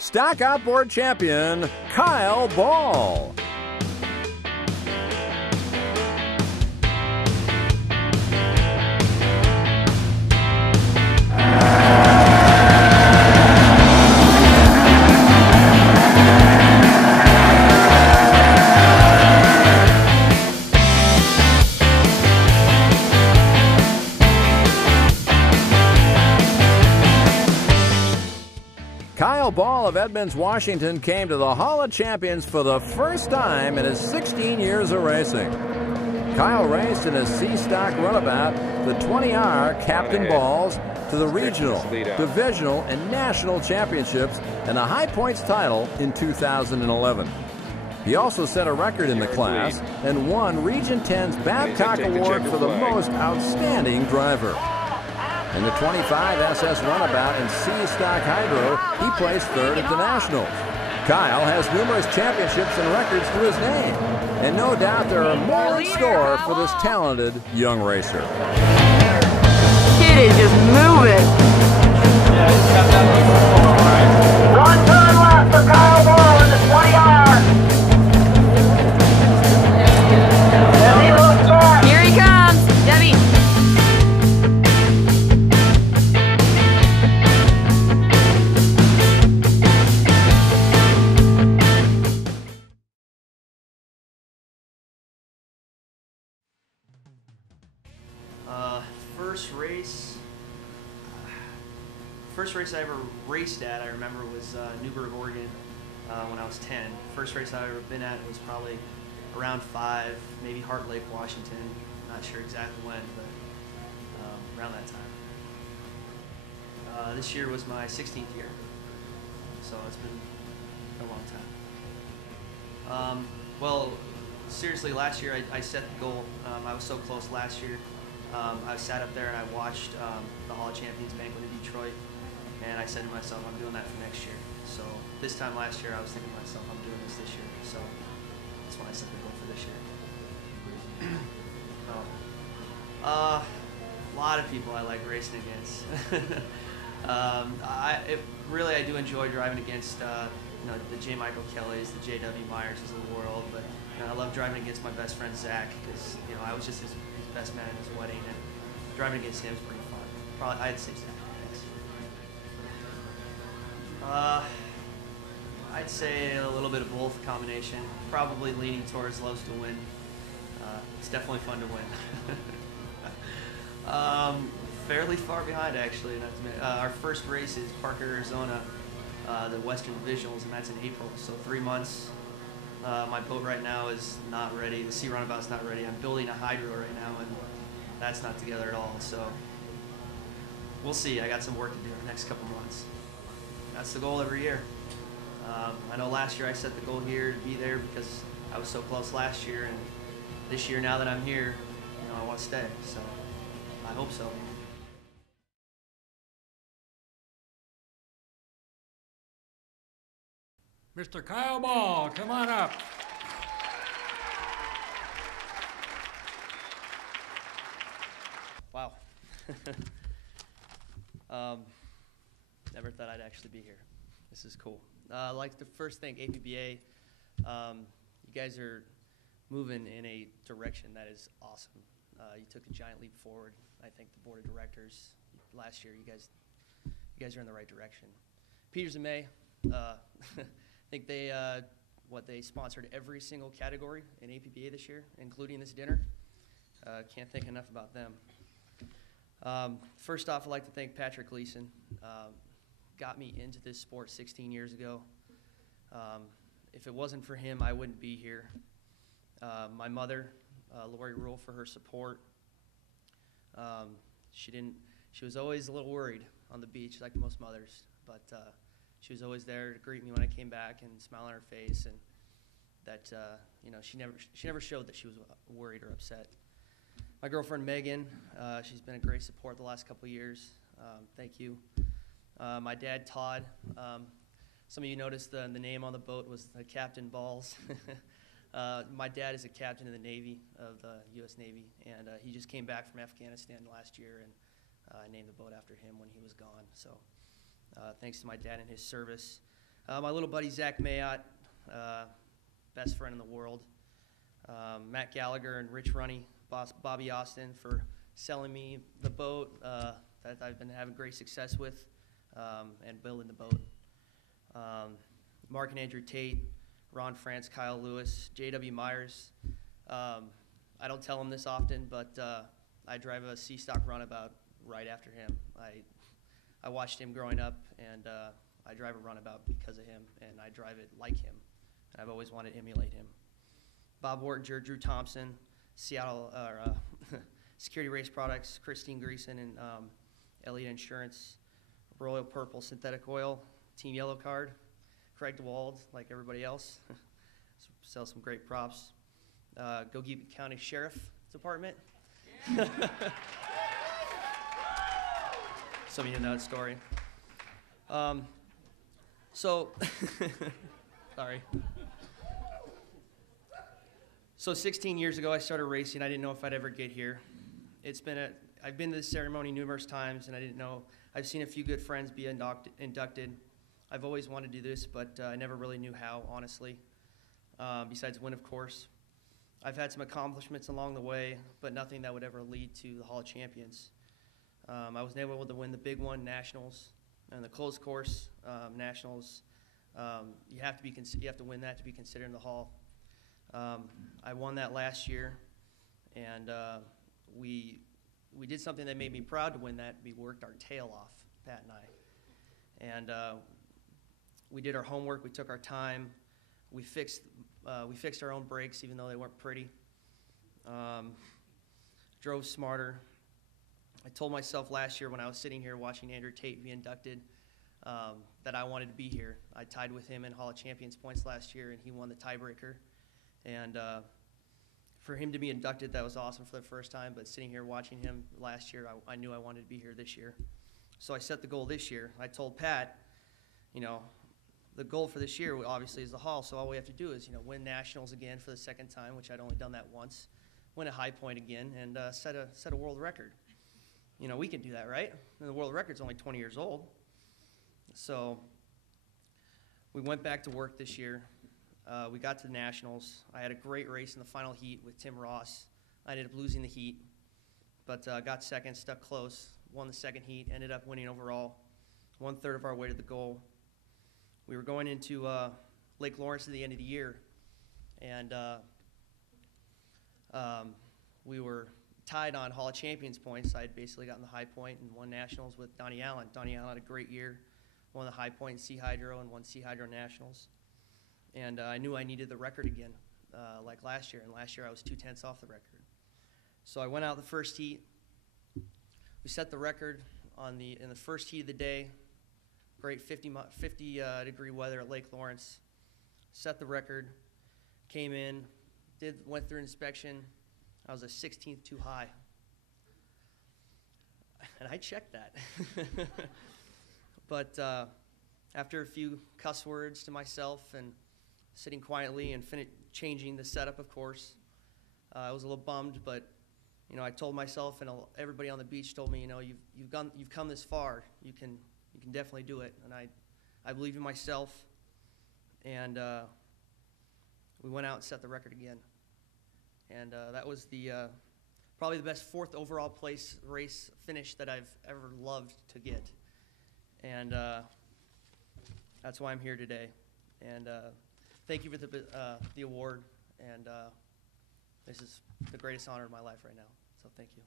stock outboard champion Kyle Bahl. Kyle Bahl of Edmonds, Washington came to the Hall of Champions for the first time in his 16 years of racing. Kyle raced in a C-Stock runabout, the 20R Captain Balls, to the regional, divisional, and national championships and a high points title in 2011. He also set a record in the class and won Region 10's Babcock Award for the most outstanding driver. In the 25 SS runabout and C-Stock Hydro, he placed third at the Nationals. Kyle has numerous championships and records to his name, and no doubt there are more in store for this talented young racer. Kid is just moving. One turn left for Kyle Bahl in the 20R. Debbie looks back. Here he comes, Debbie. First race I ever raced at, I remember, was Newburgh, Oregon, when I was 10. First race I've ever been at was probably around 5, maybe Heart Lake, Washington. Not sure exactly when, but around that time. This year was my 16th year, so it's been a long time. Well, seriously, last year I set the goal. I was so close last year. I sat up there and I watched the Hall of Champions banquet in Detroit, and I said to myself, I'm doing that for next year. So this time last year, I was thinking to myself, I'm doing this year. So that's when I set the goal for this year. A lot of people I like racing against. Really, I do enjoy driving against the J. Michael Kellys, the J.W. Myerses of the world, but I love driving against my best friend Zach, because I was just his best man at his wedding, and driving against him is pretty fun. Probably, I'd say Zach. I'd say a little bit of both combination. Probably leaning towards loves to win. It's definitely fun to win. Fairly far behind, actually. Our first race is Parker, Arizona, the Western Divisionals, and that's in April, so 3 months. My boat right now is not ready. The sea runabout's not ready. I'm building a hydro right now, and that's not together at all. So we'll see. I got some work to do in the next couple months. That's the goal every year. I know last year I set the goal here to be there because I was so close last year, and this year, now that I'm here, I want to stay. So I hope so. Mr. Kyle Bahl, come on up. Wow. Never thought I'd actually be here. This is cool. I'd like to first thank APBA. You guys are moving in a direction that is awesome. You took a giant leap forward. I think the board of directors last year, you guys are in the right direction. Peters and May, I think they sponsored every single category in APBA this year, including this dinner. Can't thank enough about them. First off, I'd like to thank Patrick Leeson. Got me into this sport 16 years ago. If it wasn't for him, I wouldn't be here. My mother, Lori Rule, for her support. She was always a little worried on the beach, like most mothers, but she was always there to greet me when I came back and smile on her face, and that she never showed that she was worried or upset. My girlfriend Megan, she's been a great support the last couple of years. Thank you. My dad Todd. Some of you noticed the name on the boat was the Captain Balls. My dad is a captain in the Navy, of the U.S. Navy, and he just came back from Afghanistan last year, and I named the boat after him when he was gone. So thanks to my dad and his service. My little buddy Zach Mayotte, best friend in the world. Matt Gallagher and Rich Runny, Bobby Austin for selling me the boat that I've been having great success with and building the boat. Mark and Andrew Tate, Ron France, Kyle Lewis, J.W. Myers. I don't tell him this often, but I drive a C-Stock runabout right after him. I watched him growing up, and I drive a runabout because of him, and I drive it like him, and I've always wanted to emulate him. Bob Wortinger, Drew Thompson, Seattle Security Race Products, Christine Greason, and Elliott Insurance, Royal Purple Synthetic Oil, Team Yellow Card, Craig DeWald, like everybody else, sell some great props. Gogebic County Sheriff Department. Some of you know that story. Sorry. So 16 years ago, I started racing. I didn't know if I'd ever get here. I've been to this ceremony numerous times, and I didn't know. I've seen a few good friends be inducted. I've always wanted to do this, but I never really knew how, honestly, besides win, of course. I've had some accomplishments along the way, but nothing that would ever lead to the Hall of Champions. I was never able to win the big one, Nationals, and the closed course, Nationals. You have to win that to be considered in the Hall. I won that last year, and we did something that made me proud to win that. We worked our tail off, Pat and I. And we did our homework. We took our time. We fixed our own brakes, even though they weren't pretty. Drove smarter. I told myself last year when I was sitting here watching Andrew Tate be inducted that I wanted to be here. I tied with him in Hall of Champions points last year, and he won the tiebreaker. And for him to be inducted, that was awesome for the first time. But sitting here watching him last year, I knew I wanted to be here this year. So I set the goal this year. I told Pat, the goal for this year obviously is the Hall. So all we have to do is, win Nationals again for the second time, which I'd only done that once. Win a High Point again, and set a world record. We can do that, right? And the world record's only 20 years old. So we went back to work this year. We got to the Nationals. I had a great race in the final heat with Tim Ross. I ended up losing the heat, but got second, stuck close, won the second heat, ended up winning overall, 1/3 of our way to the goal. We were going into Lake Lawrence at the end of the year, and we were tied on Hall of Champions points. I had basically gotten the High Point and won Nationals with Donnie Allen. Donnie Allen had a great year, won the High Point in Sea Hydro and won Sea Hydro Nationals. And I knew I needed the record again, like last year. And last year I was 2/10 off the record. So I went out the first heat. We set the record in the first heat of the day. Great 50-degree weather at Lake Lawrence. Set the record. Came in. Went through inspection. I was a 16th too high. And I checked that. But after a few cuss words to myself and sitting quietly and changing the setup, of course, I was a little bummed, but I told myself, and everybody on the beach told me, you've come this far. You can definitely do it. And I believed in myself, and we went out and set the record again. And that was probably the best 4th overall place race finish that I've ever loved to get. And that's why I'm here today. And thank you for the award. And this is the greatest honor of my life right now. So thank you.